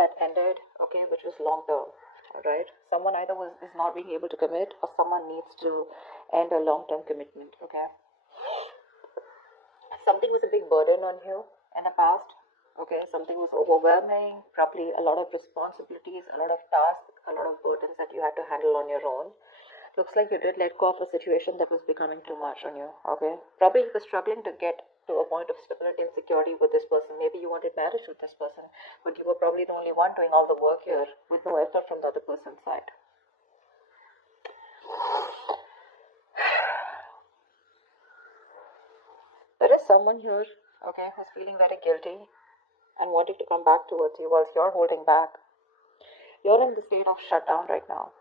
that ended, okay, which was long term. Alright, someone either is not being able to commit, or someone needs to end a long-term commitment. Okay, something was a big burden on you in the past. Okay, something was overwhelming, probably a lot of responsibilities, a lot of tasks, a lot of burdens that you had to handle on your own. Looks like you did let go of a situation that was becoming too much on you. Okay, probably you were struggling to get to a point of stability and security with this person. Maybe you wanted marriage with this person, but you were probably the only one doing all the work here with no effort from the other person's side. There is someone here, okay, who's feeling very guilty and wanting to come back towards you whilst you're holding back. You're in the state of shutdown right now.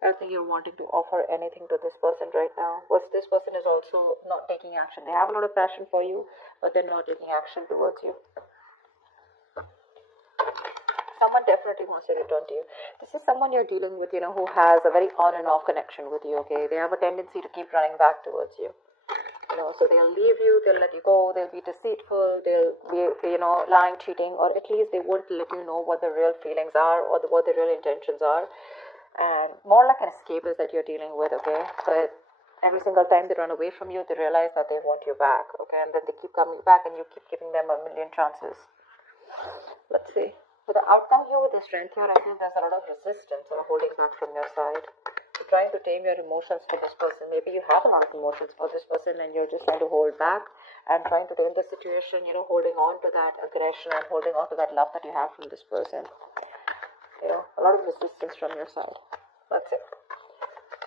I don't think you're wanting to offer anything to this person right now. Whilst this person is also not taking action. They have a lot of passion for you, but they're not taking action towards you. Someone definitely wants to return to you. This is someone you're dealing with, who has a very on and off connection with you, okay? They have a tendency to keep running back towards you. So they'll leave you, they'll let you go, they'll be deceitful, they'll be, lying, cheating, or at least they won't let you know what the real feelings are or what the real intentions are. And more like an escapist that you're dealing with, okay? But every single time they run away from you, they realize that they want you back, okay? And then they keep coming back and you keep giving them a million chances. Let's see. For the outcome here with the strength here, I feel there's a lot of resistance or holding back from your side. You're trying to tame your emotions for this person. Maybe you have a lot of emotions for this person and you're just trying to hold back and trying to tame the situation, holding on to that aggression and holding on to that love that you have from this person. A lot of resistance from your side. That's it.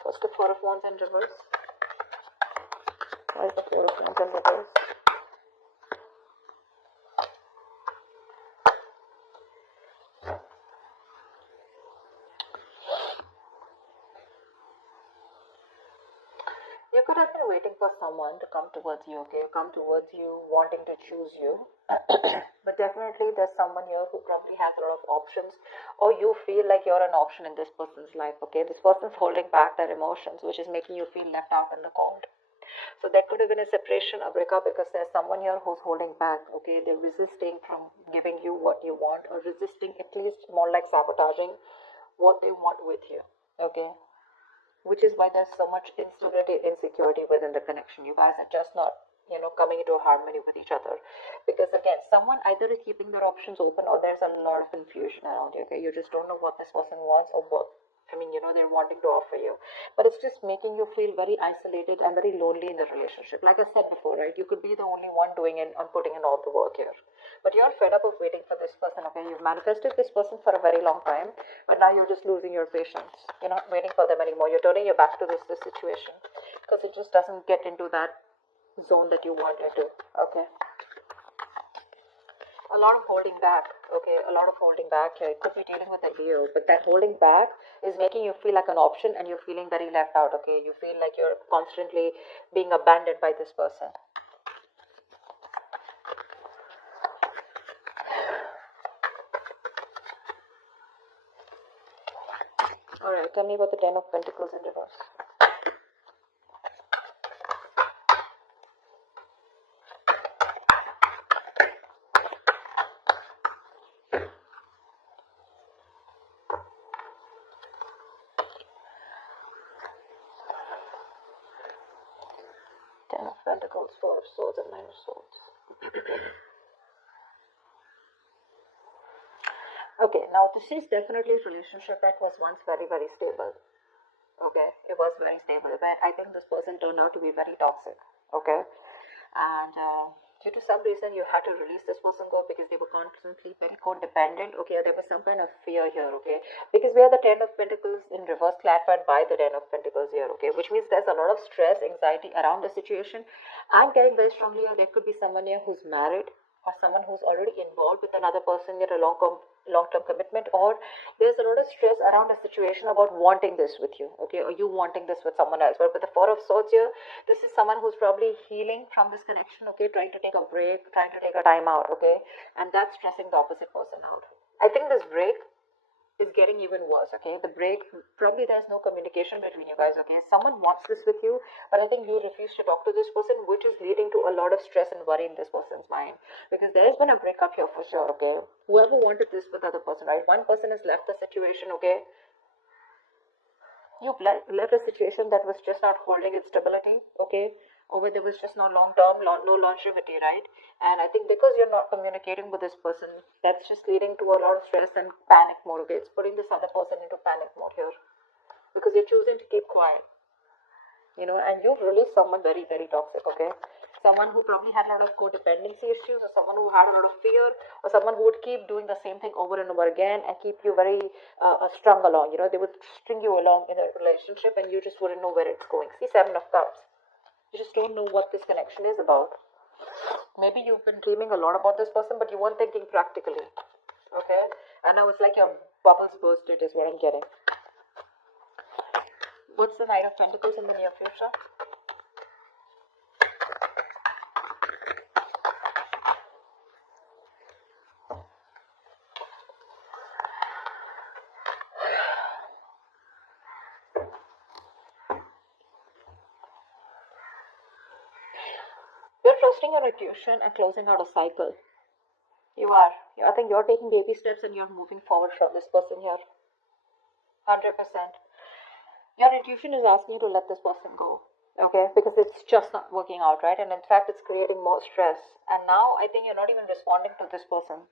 What's the Four of Wands in reverse? Why is the Four of Wands in reverse? You could have been waiting for someone to come towards you, okay? Come towards you, wanting to choose you. But definitely there's someone here who probably has a lot of options, or you feel like you're an option in this person's life, okay? This person's holding back their emotions, which is making you feel left out in the cold. So there could have been a separation, a breakup, because there's someone here who's holding back, okay? They're resisting from giving you what you want, or resisting, at least more like sabotaging what they want with you, okay? Which is why there's so much instability, insecurity within the connection. You guys are just not, coming into harmony with each other. Because again, someone either is keeping their options open, or there's a lot of confusion around you, okay? You just don't know what this person wants or what, they're wanting to offer you. But it's just making you feel very isolated and very lonely in the relationship. Like I said before, right? You could be the only one doing it and putting in all the work here. But you're fed up of waiting for this person, okay? You've manifested this person for a very long time, but now you're just losing your patience. You're not waiting for them anymore. You're turning your back to this situation because it just doesn't get into that zone that you wanted to, okay? A lot of holding back, okay? A lot of holding back here. It could be dealing with a Leo, but that holding back is making you feel like an option and you're feeling very left out, okay? You feel like you're constantly being abandoned by this person. Alright, tell me about the Ten of Pentacles in reverse. Ten of Pentacles, Four of Swords, and Nine of Swords. Okay, now this is definitely a relationship that was once very, very stable. Okay, it was very stable, but I think this person turned out to be very toxic. Okay, and due to some reason you had to release this person go because they were constantly very codependent. Okay, there was some kind of fear here. Okay, because we have the Ten of Pentacles in reverse clarified by the Ten of Pentacles here. Okay, which means there's a lot of stress, anxiety around the situation. I'm getting very strongly here there could be someone here who's married, or someone who's already involved with another person in a long-term commitment, or there's a lot of stress around a situation about wanting this with you, okay, or you wanting this with someone else. But with the Four of Swords here, this is someone who's probably healing from this connection, okay, trying to take a break, trying to take a time out, okay, and that's stressing the opposite person out. I think this break is getting even worse, okay? The break, probably there's no communication between you guys, okay? Someone wants this with you, but I think you refuse to talk to this person, which is leading to a lot of stress and worry in this person's mind, because there's been a breakup here for sure, okay? Whoever wanted this with the other person, right? One person has left the situation, okay? You've left a situation that was just not holding its stability, okay? Or where there was just no long term, no longevity, right? And I think because you're not communicating with this person, that's just leading to a lot of stress and panic mode, okay? It's putting this other person into panic mode here because you're choosing to keep quiet, you know, and you've released someone very, very toxic, okay? Someone who probably had a lot of codependency issues, or someone who had a lot of fear, or someone who would keep doing the same thing over and over again and keep you very strung along, you know, they would string you along in a relationship and you just wouldn't know where it's going. See, Seven of Cups. You just don't know what this connection is about. Maybe you've been dreaming a lot about this person, but you weren't thinking practically, okay? And now it's like your bubbles bursted is what I'm getting. What's the Knight of Pentacles in the near future? You're trusting your intuition and closing out a cycle. You are. I think you're taking baby steps and you're moving forward from this person here. 100%. Your intuition is asking you to let this person go. Okay, because it's just not working out, right? And in fact, it's creating more stress. And now I think you're not even responding to this person.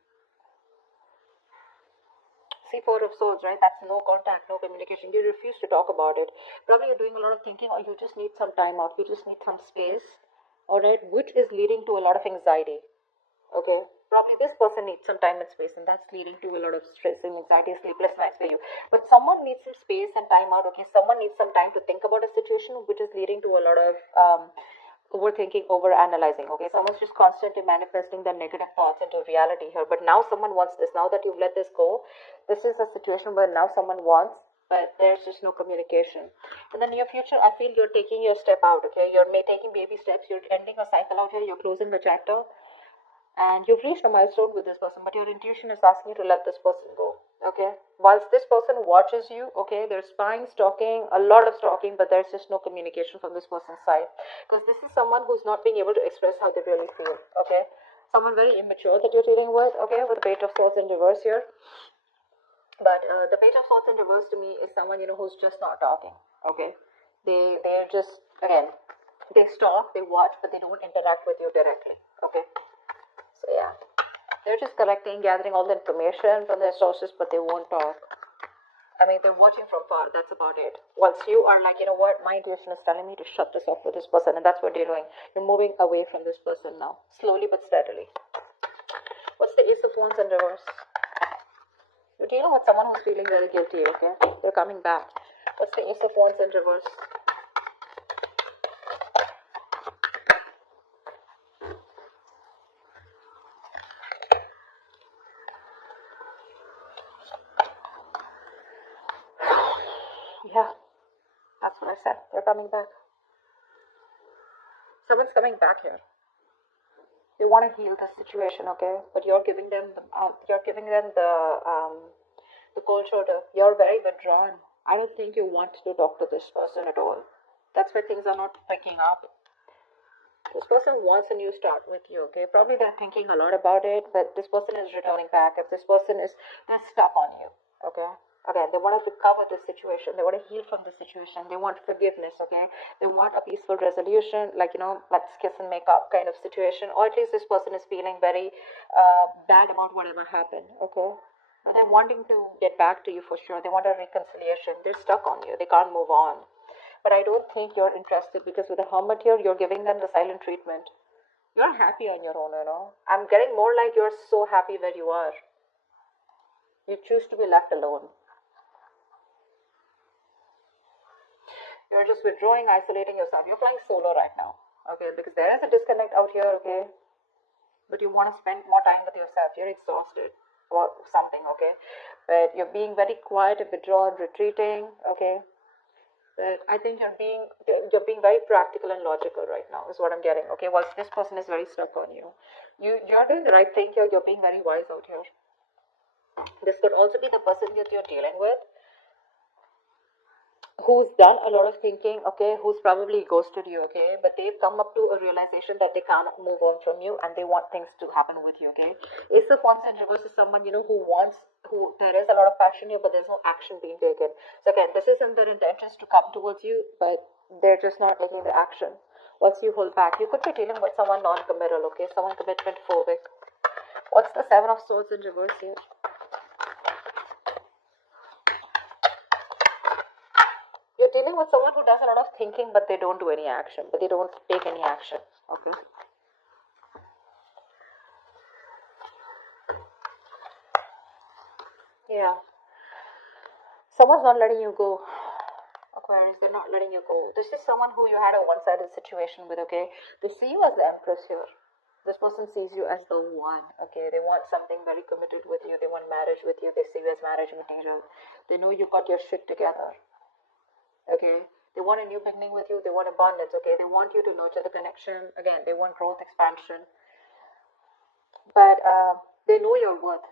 See, Four of Swords, right? That's no contact, no communication. You refuse to talk about it. Probably you're doing a lot of thinking, or you just need some time out. You just need some space, all right? Which is leading to a lot of anxiety. Okay, probably this person needs some time and space, and that's leading to a lot of stress and anxiety, sleepless nights for you. But someone needs some space and time out. Okay, someone needs some time to think about a situation, which is leading to a lot of overthinking, over analyzing. Okay, someone's just constantly manifesting their negative thoughts into reality here. But now someone wants this. Now that you've let this go, this is a situation where now someone wants, but there's just no communication. In the near future, I feel you're taking your step out. Okay, you're taking baby steps. You're ending a cycle out here. You're closing the chapter. And you've reached a milestone with this person, but your intuition is asking you to let this person go, okay? Whilst this person watches you, okay, there's spying, stalking, a lot of stalking, but there's just no communication from this person's side, because this is someone who's not being able to express how they really feel, okay? Someone very immature that you're dealing with, okay, with the Page of Swords in reverse here. But the Page of Swords in reverse to me is someone, you know, who's just not talking, okay? They're just, again, they stalk, they watch, but they don't interact with you directly, okay? So yeah, they're just collecting, gathering all the information from their sources, but they won't talk. I mean, they're watching from far, that's about it. Once you are like, you know what, my intuition is telling me to shut this off with this person, and that's what you're doing. You're moving away from this person now, slowly but steadily. What's the Ace of Wands in reverse? You're dealing with someone who's feeling very guilty, okay? They're coming back. What's the Ace of Wands in reverse? Yeah, that's what I said. They're coming back. Someone's coming back here. They want to heal the situation, okay? But you're giving them the cold shoulder. You're very withdrawn. I don't think you want to talk to this person at all. That's why things are not picking up. This person wants a new start with you, okay? Probably they're thinking a lot about it, but this person is returning back. If this person is, they're stuck on you, okay? Again, they want to recover this situation. They want to heal from the situation. They want forgiveness, okay? They want a peaceful resolution, like, you know, let's kiss and make up kind of situation. Or at least this person is feeling very bad about whatever happened, okay? But they're wanting to get back to you for sure. They want a reconciliation. They're stuck on you. They can't move on. But I don't think you're interested, because with the Hermit here, you're giving them the silent treatment. You're happy on your own, you know. I'm getting more like you're so happy where you are. You choose to be left alone. You're just withdrawing, isolating yourself. You're flying solo right now, okay? Because there is a disconnect out here, okay? But you want to spend more time with yourself. You're exhausted about something, okay? But you're being very quiet and withdrawn, retreating, okay? But I think you're being very practical and logical right now, is what I'm getting, okay? Whilst this person is very stuck on you. You're doing the right thing here. You're being very wise out here. This could also be the person that you're dealing with, who's done a lot of thinking, okay, who's probably ghosted you, okay, but they've come up to a realization that they can't move on from you and they want things to happen with you, okay. Ace of Wands in reverse is someone, who there is a lot of passion here, but there's no action being taken. So again, this is in their intentions to come towards you, but they're just not taking the action. What's you hold back? You could be dealing with someone non-committal, okay, someone commitment phobic. What's the Seven of Swords in reverse here? You're dealing with someone who does a lot of thinking, but they don't do any action, but they don't take any action, okay? Yeah. Someone's not letting you go, Aquarius. They're not letting you go. This is someone who you had a one-sided situation with, okay? They see you as the Empress here. This person sees you as the one, okay? They want something very committed with you. They want marriage with you. They see you as marriage material. They know you got your shit together, okay? They want a new beginning with you. They want abundance, okay? They want you to nurture the connection. Again, they want growth, expansion. But they know your worth.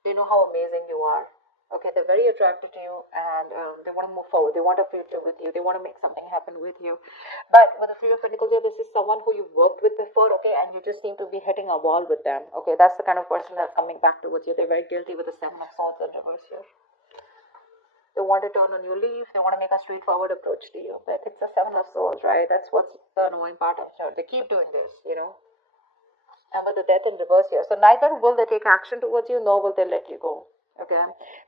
They know how amazing you are. Okay, they're very attracted to you, and they want to move forward. They want a future with you. They want to make something happen with you. But with the Three of Pentacles here, this is someone who you've worked with before, okay, and you just seem to be hitting a wall with them. Okay, that's the kind of person that's coming back towards you. They're very guilty with the Seven of Swords in reverse here. They want to turn on your leaf. They want to make a straightforward approach to you. But it's a Seven of Swords, right? That's what's the annoying part of it. They keep doing this, and with the Death in reverse here. So neither will they take action towards you, nor will they let you go. Okay,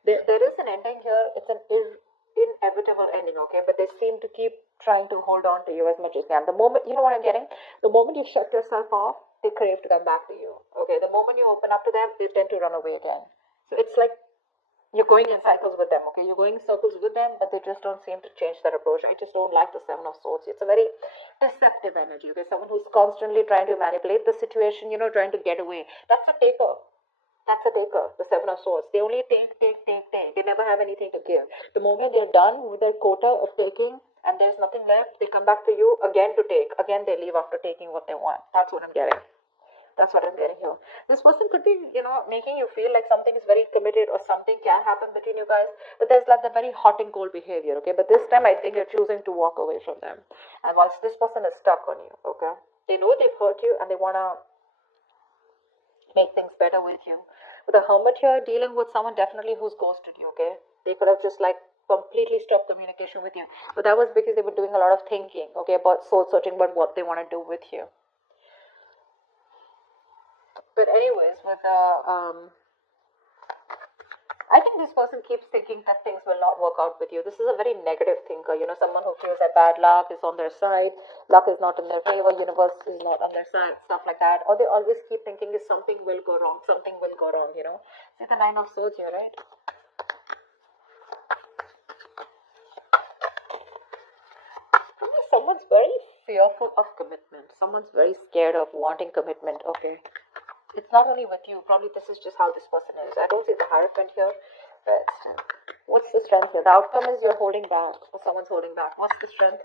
there is an ending here. It's an inevitable ending. Okay, but they seem to keep trying to hold on to you as much as they can. The moment, you know what I'm getting, the moment you shut yourself off, they crave to come back to you. Okay, the moment you open up to them, they tend to run away again. So it's like you're going in cycles with them, okay? You're going in circles with them, but they just don't seem to change their approach. I just don't like the Seven of Swords. It's a very deceptive energy, okay? Someone who's constantly trying to manipulate the situation, trying to get away. That's a taker. That's a taker, the Seven of Swords. They only take, take, take, take. They never have anything to give. The moment they're done with their quota of taking and there's nothing left, they come back to you again to take. Again, they leave after taking what they want. That's what I'm getting. That's what I'm getting here. This person could be, making you feel like something is very committed or something can happen between you guys, but there's like the very hot and cold behavior, okay? But this time I think you're choosing to walk away from them. And once this person is stuck on you, okay? They know they've hurt you and they want to make things better with you. With a Hermit here, dealing with someone definitely who's ghosted you, okay? They could have just like completely stopped communication with you. But that was because they were doing a lot of thinking, okay, about soul searching, about what they want to do with you. But anyways, with I think this person keeps thinking that things will not work out with you. This is a very negative thinker, someone who feels that bad luck is on their side, luck is not in their favor, universe is not on their side, stuff like that. Or they always keep thinking is something will go wrong, something will go wrong, See the Nine of Swords here, right? Someone's very fearful of commitment. Someone's very scared of wanting commitment, okay? It's not only with you. Probably this is just how this person is. I don't see the Hierophant here, but still. What's the strength here? The outcome is you're holding back, or someone's holding back. What's the strength?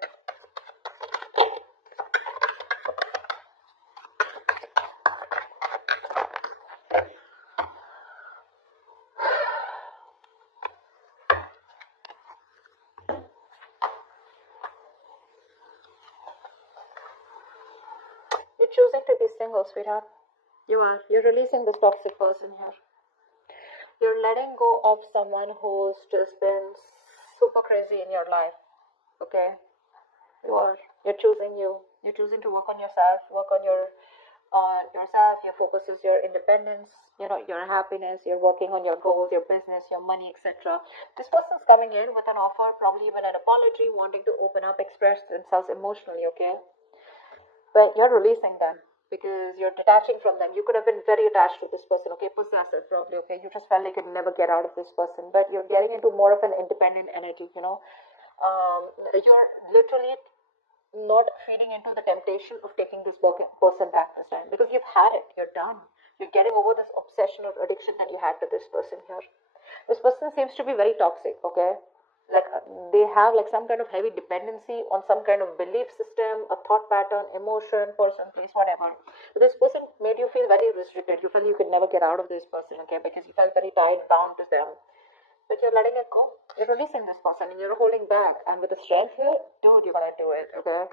You're choosing to be single, sweetheart. You are. You're releasing this toxic person here. You're letting go of someone who's just been super crazy in your life. Okay? You are. You're choosing you. You're choosing to work on yourself, work on yourself. Your focus is your independence, your happiness. You're working on your goals, your business, your money, etc. This person's coming in with an offer, probably even an apology, wanting to open up, express themselves emotionally, okay? But you're releasing them because you're detaching from them. You could have been very attached to this person, okay? Possessive, probably, okay? You just felt like you'd never get out of this person, but you're getting into more of an independent energy, You're literally not feeding into the temptation of taking this person back this time because you've had it. You're done. You're getting over this obsession or addiction that you had to this person here. This person seems to be very toxic, okay? like they have like some kind of heavy dependency on some kind of belief system, a thought pattern, emotion, person, place, whatever. So this person made you feel very restricted. You felt you could never get out of this person, okay, because you felt very tied, bound to them. But you're letting it go. You're releasing this person and you're holding back. And with the strength here, dude, you're gonna do it, okay?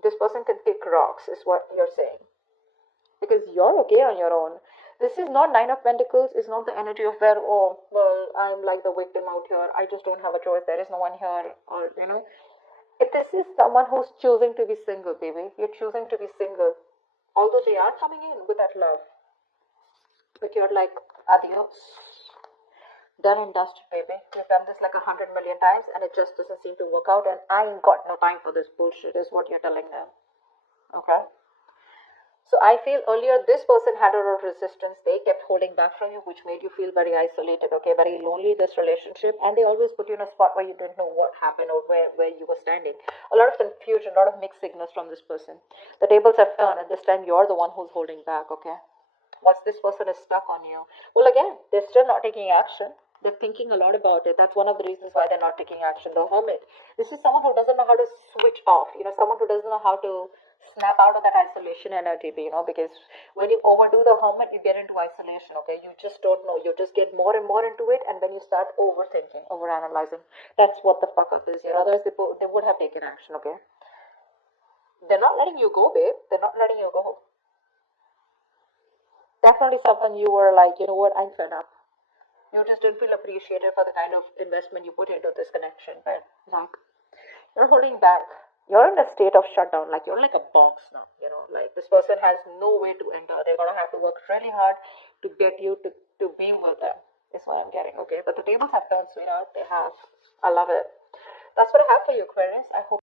This person can kick rocks, is what you're saying. Because you're okay on your own. This is not Nine of Pentacles. It's not the energy of where, oh, well, I'm like the victim out here. I just don't have a choice. There is no one here. Or, you know. This is someone who's choosing to be single, baby. You're choosing to be single. Although they are coming in with that love. But you're like, adios. Done and dusted, baby. You've done this like 100 million times and it just doesn't seem to work out, and I ain't got no time for this bullshit, is what you're telling them. Okay? So I feel earlier this person had a lot of resistance. They kept holding back from you, which made you feel very isolated, okay, very lonely, this relationship. And they always put you in a spot where you didn't know what happened or where you were standing. A lot of confusion, a lot of mixed signals from this person. The tables have turned, and this time you're the one who's holding back, okay? Once this person is stuck on you, well, again, they're still not taking action. They're thinking a lot about it. That's one of the reasons why they're not taking action. The hermit. This is someone who doesn't know how to switch off. You know, someone who doesn't know how to snap out of that isolation energy, you know, because when you overdo the hermit, you get into isolation, okay? You just don't know. You just get more and more into it, and then you start overthinking, overanalyzing. That's what the fuck up is here. Otherwise, they would have taken action, okay? They're not letting you go, babe. They're not letting you go. Definitely something you were like, you know what, I'm fed up. You just didn't feel appreciated for the kind of investment you put into this connection. But like, you're holding back. You're in a state of shutdown. Like, you're like a box now. You know, like this person has no way to enter. They're gonna have to work really hard to get you to be with them. Is what I'm getting. Okay, but the tables have turned, sweetheart. They have. I love it. That's what I have for you, Aquarius. I hope.